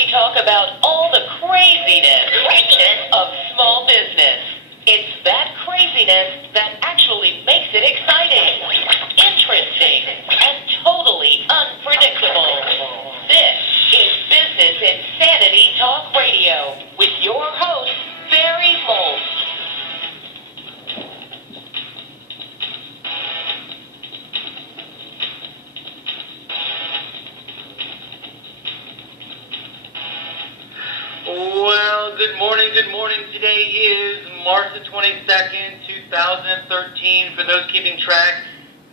we talk about all the craziness of small business. It's that craziness that actually makes it exciting, interesting, and totally unpredictable. This is Business Insanity Talk Radio with your host, Barry Moltz. Well, good morning. Today is March the 22nd, 2013. For those keeping track,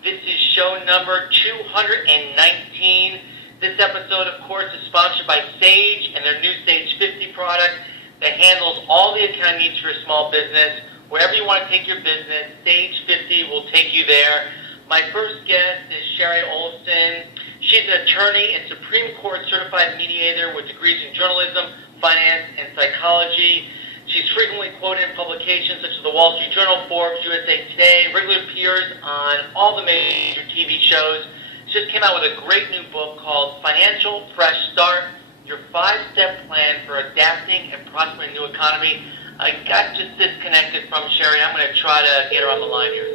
this is show number 219. This episode, of course, is sponsored by Sage and their new Sage 50 product that handles all the accounting needs for a small business. Wherever you want to take your business, Sage 50 will take you there. My first guest is Shari Olefson. She's an attorney and Supreme Court certified mediator with degrees in journalism, finance, and psychology. She's frequently quoted in publications such as the Wall Street Journal, Forbes, USA Today, regularly appears on all the major TV shows. She just came out with a great new book called Financial Fresh Start, Your 5-Step Plan for Adapting and Prospering a New Economy. I got just disconnected from Shari. I'm going to try to get her on the line here.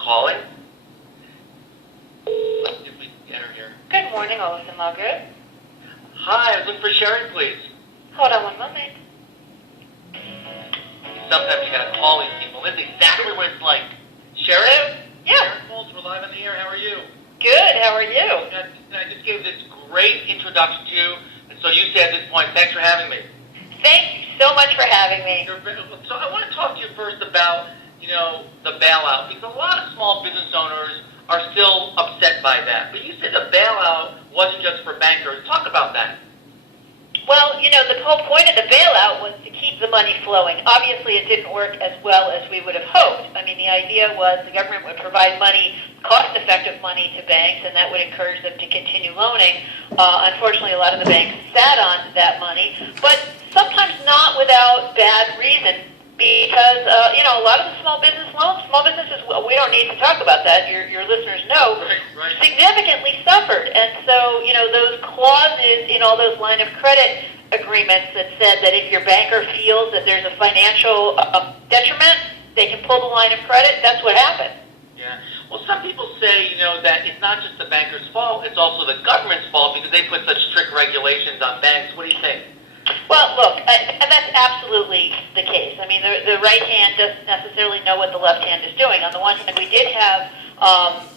Calling. Let's see if we can get her here. Good morning, Olefson Law Group. Hi, I was looking for Shari, please. Hold on one moment. Sometimes you gotta call these people. This is exactly what it's like. Shari? Yeah. Shari Moltz, we're live on the air. How are you? Good. How are you? I just gave this great introduction to you, and so you say at this point, thanks for having me. Thank you so much for having me. So I want to talk to you first about, the bailout, because a lot of small business owners are still upset by that. But you said the bailout wasn't just for bankers. Talk about that. Well, the whole point of the bailout was to keep the money flowing. Obviously, it didn't work as well as we would have hoped. I mean, the idea was the government would provide money, cost-effective money to banks, and that would encourage them to continue loaning. Unfortunately, a lot of the banks sat on that money, but sometimes not without bad reason. Because, a lot of the small businesses, we don't need to talk about that, your listeners know, right. Significantly suffered. And so, those clauses in all those line of credit agreements that said that if your banker feels that there's a financial detriment, they can pull the line of credit, that's what happened. Yeah. Well, some people say, that it's not just the banker's fault, it's also the government's fault because they put such strict regulations on banks. What do you think? Well, look, and that's absolutely the case. I mean, the right hand doesn't necessarily know what the left hand is doing. On the one hand, we did have,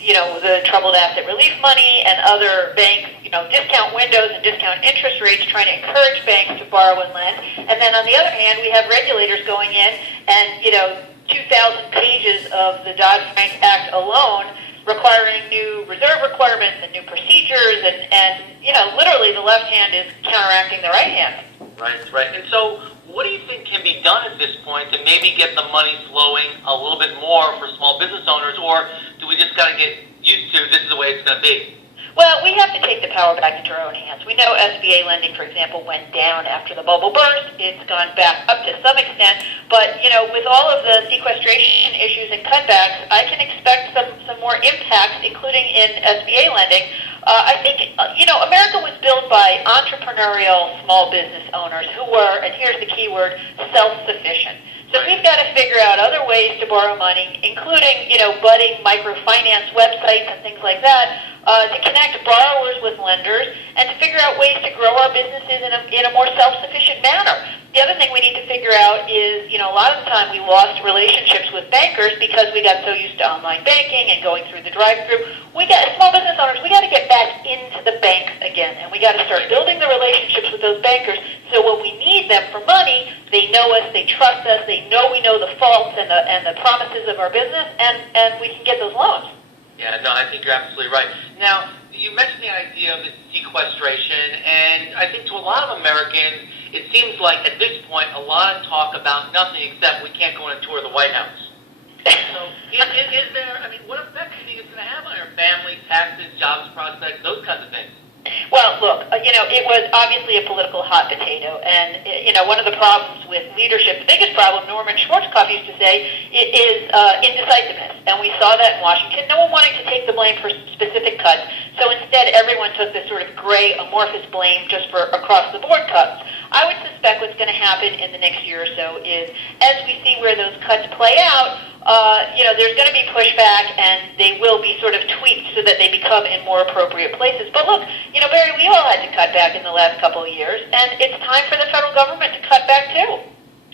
the troubled asset relief money and other banks, discount windows and discount interest rates trying to encourage banks to borrow and lend. And then on the other hand, we have regulators going in and, 2,000 pages of the Dodd-Frank Act alone requiring new reserve requirements and new procedures, and literally the left hand is counteracting the right hand. Right. And so what do you think can be done at this point to maybe get the money flowing a little bit more for small business owners, or do we just got to get used to this is the way it's going to be? Well, we have to take the power back into our own hands. We know SBA lending, for example, went down after the bubble burst. It's gone back up to some extent. But, with all of the sequestration issues and cutbacks, I can expect some more impacts, including in SBA lending. I think, America was built by entrepreneurial small business owners who were, and here's the key word, self-sufficient. So we've got to figure out other ways to borrow money, including, budding microfinance websites and things like that, to connect borrowers with lenders and to figure out ways to grow our businesses in a more self-sufficient manner. The other thing we need to figure out is, a lot of the time we lost relationships with bankers because we got so used to online banking and going through the drive-thru. Small business owners, we got to get back into the banks again, and we got to start building the relationships with those bankers so when we need them for money, they know us, they trust us, they know we know the faults and the promises of our business, and we can get those loans. Yeah, no, I think you're absolutely right. Now, you mentioned the idea of the sequestration, and I think to a lot of Americans, it seems like at this point a lot of talk about nothing except we can't go on a tour of the White House. So, is there, what effect do you think it's going to have on our family, taxes, jobs prospects, those kinds of things? Well, look, it was obviously a political hot potato, and, one of the problems with leadership, the biggest problem, Norman Schwarzkopf used to say, is indecisiveness, and we saw that in Washington. No one wanting to take the blame for specific cuts, so instead everyone took this sort of gray, amorphous blame just for across-the-board cuts. I would suspect what's going to happen in the next year or so is, as we see where those cuts play out, there's going to be pushback, and they will be sort of tweaked so that they become in more appropriate places. But look, Barry, we all had to cut back in the last couple of years, and it's time for the federal government to cut back too.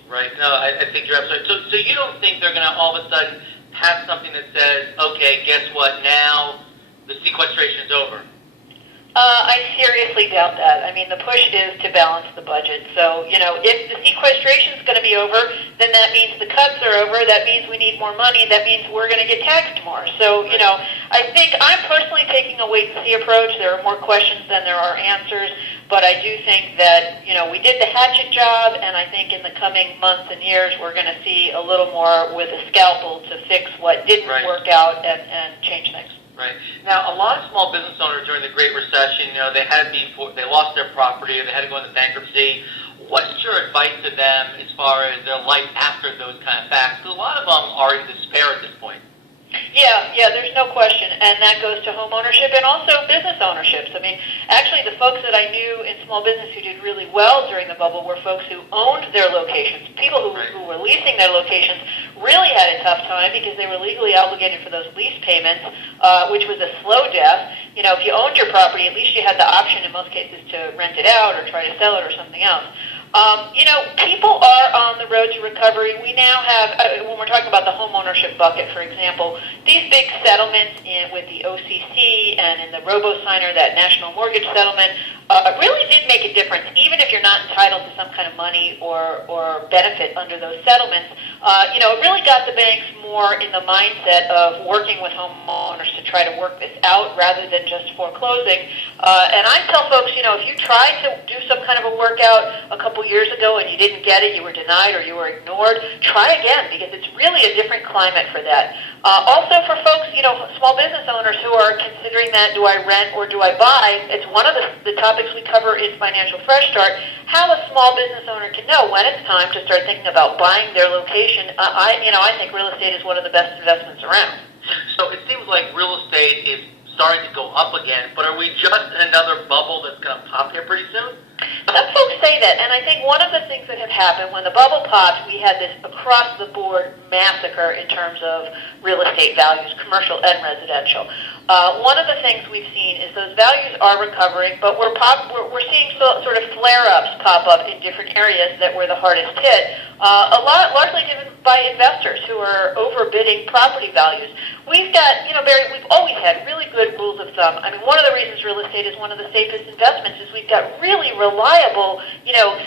Right. No, I think you're absolutely right. So you don't think they're going to all of a sudden have something that says, okay, guess what, now the sequestration is over? I seriously doubt that. I mean, the push is to balance the budget. So, if the sequestration is going to be over, then that means the cuts are over. That means we need more money. That means we're going to get taxed more. So, I think I'm personally taking a wait-and-see approach. There are more questions than there are answers. But I do think that, we did the hatchet job, and I think in the coming months and years, we're going to see a little more with a scalpel to fix what didn't work out and change things. Right. Now, a lot of small business owners during the Great Recession, they lost their property, they had to go into bankruptcy. What's your advice to them as far as their life after those kind of facts? Because a lot of them are in despair at this point. Yeah, there's no question, and that goes to home ownership and also business ownerships. I mean, actually, the folks that I knew in small business who did really well during the bubble were folks who owned their locations. People who were leasing their locations really had a tough time because they were legally obligated for those lease payments, which was a slow death. If you owned your property, at least you had the option in most cases to rent it out or try to sell it or something else. People are on the road to recovery. We now have, when we're talking about the home ownership bucket, for example, these big settlements with the OCC and in the robo-signer, that national mortgage settlement, really did make a difference. Even if you're not entitled to some kind of money or benefit under those settlements, it really got the banks more in the mindset of working with homeowners to try to work this out rather than just foreclosing. And I tell folks, if you tried to do some kind of a workout a couple years ago and you didn't get it, you were denied or you were ignored, try again because it's really a different climate for that. Also for folks, small business owners who are considering that, do I rent or do I buy? It's one of the topics we cover in Financial Fresh Start, how a small business owner can know when it's time to start thinking about buying their location. I think real estate is one of the best investments around. So it seems like real estate is starting to go up again, but are we just in another bubble that's going to pop here pretty soon? Some folks say that, and I think one of the things that have happened, when the bubble popped, we had this across-the-board massacre in terms of real estate values, commercial and residential. One of the things we've seen is those values are recovering, but we're seeing sort of flare-ups pop up in different areas that were the hardest hit, largely driven by investors who are overbidding property values. We've got, Barry, we've always had really good rules of thumb. I mean, one of the reasons real estate is one of the safest investments is we've got really reliable,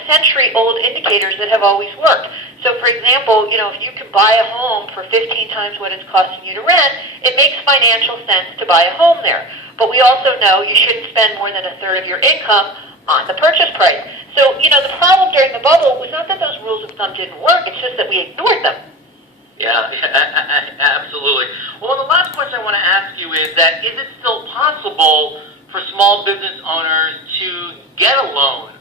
century-old indicators that have always worked. So, for example, if you can buy a home for 15 times what it's costing you to rent, it makes financial sense to buy a home there. But we also know you shouldn't spend more than a third of your income on the purchase price. So, the problem during the bubble was not that those rules of thumb didn't work, it's just that we ignored them. Yeah, absolutely. Well, the last question I want to ask you is that, is it still possible for small business owners to get a loan,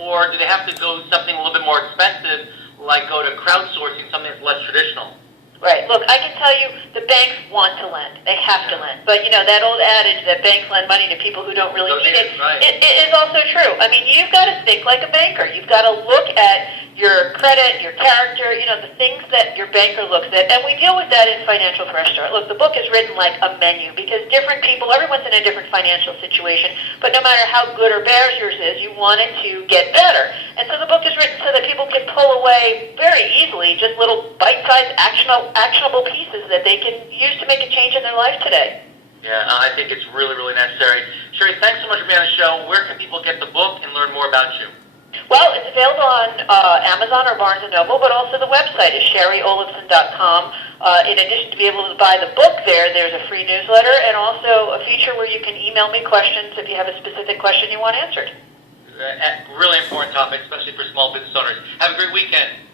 or do they have to go something a little bit more expensive, like go to crowdsourcing, something that's less traditional? Right. Look, I can tell you the banks want to lend. They have to lend. But, that old adage that banks lend money to people who don't really need it, right. it is also true. I mean, you've got to think like a banker. You've got to look at your credit, your character, the things that your banker looks at. And we deal with that in Financial Fresh Start. Look, the book is written like a menu because different people, everyone's in a different financial situation. But no matter how good or bad yours is, you want it to get better. And so the book is written so that people can pull away very easily just little bite-sized actionable pieces that they can use to make a change in their life today. Yeah, I think it's really, really necessary. Shari, thanks so much for being on the show. Where can people get the book and learn more about you? Well, it's available on Amazon or Barnes & Noble, but also the website is ShariOlefson.com. In addition to be able to buy the book there's a free newsletter and also a feature where you can email me questions if you have a specific question you want answered. Really important topic, especially for small business owners. Have a great weekend.